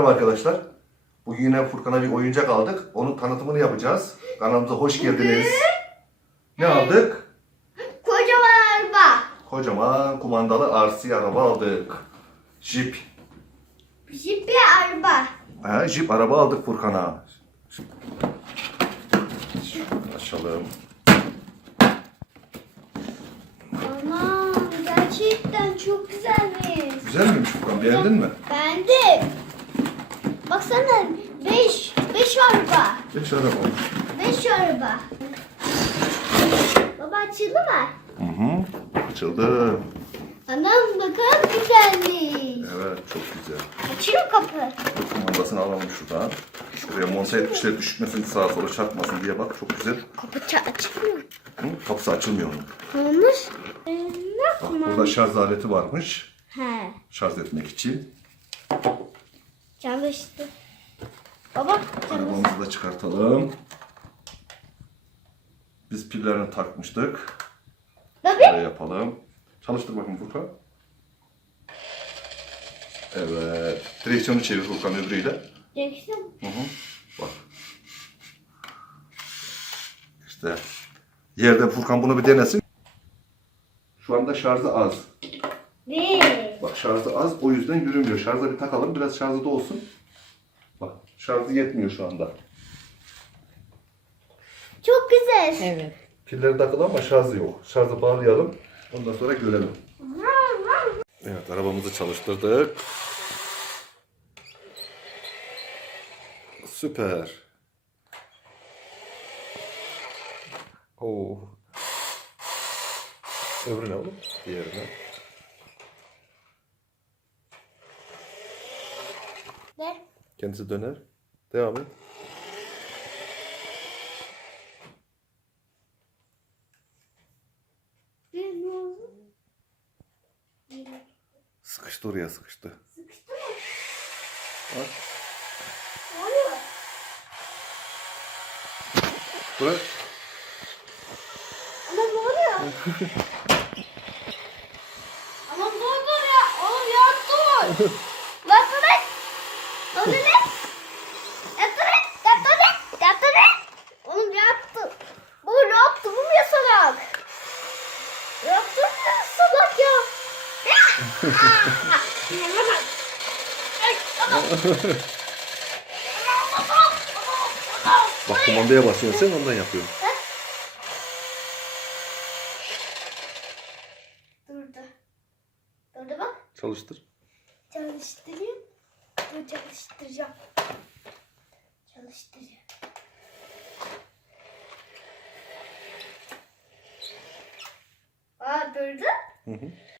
Merhaba arkadaşlar. Bugün yine Furkan'a bir oyuncak aldık. Onun tanıtımını yapacağız. Kanalımıza hoş geldiniz. Ne aldık? Kocaman araba. Kocaman kumandalı RC araba aldık. Jeep. Jipi araba. Jeep araba aldık Furkan'a. Şöyle açalım. Aman gerçekten çok güzelmiş. Güzel miymiş Furkan? Beğendin mi? Beğendim. Baksana 5 araba. 5 araba olmuş. 5 araba. Baba açıldı mı? Hı. Açıldı. Anam bakın güzelmiş. Evet, çok güzel. Açıyor kapı. Kumandasını alalım şuradan. Şuraya monte etmişler, düşmesin, sağa sola çarpmasın diye bak, çok güzel. Kapı açılmıyor. Hı? Kapısı açılmıyor onun. Olmuş. Bak burada şarj aleti varmış. He. Şarj etmek için. Çalıştı. Baba çalıştı. Arabamızı da çıkartalım. Biz pillerini takmıştık. Tabii. Böyle yapalım. Çalıştır bakayım Furkan. Evet. Direksiyonu çevir Furkan öbürüyle. Direksiyon. Hı. Bak. İşte. Yerde Furkan bunu bir denesin. Şu anda şarjı az. Ve Bak şarjı az, o yüzden yürümüyor. Şarja bir takalım, biraz şarjı da olsun. Bak şarjı yetmiyor şu anda. çok güzel. Evet. Pilleri takılı ama şarjı yok. Şarjı bağlayalım. Ondan sonra görelim. Evet, arabamızı çalıştırdık. Süper. Oo. Öbürü ne oğlum? Diğerine. Ne? Kendisi döner. Devam et. Ne oldu? Sıkıştı oraya, sıkıştı. Sıkıştı mı? Bak. Ne oluyor? Bırak. Ama ne oluyor? Ama dur ya. Oğlum ya dur. Lan dur lan. Dur lan. Yaptı lan. Yaptı lan. Yaptı lan. Oğlum yaptı. Bu ne yaptı? Bu mu ya salak? Yaptı mı ya salak ya? Bak kumandaya basıyorsun sen, ondan yapıyorum. Durdu. Durdu bak. Çalıştır. Çalıştırayım. Dur çalıştıracağım. Çalıştıracağım. Aa durdu. Hı hı.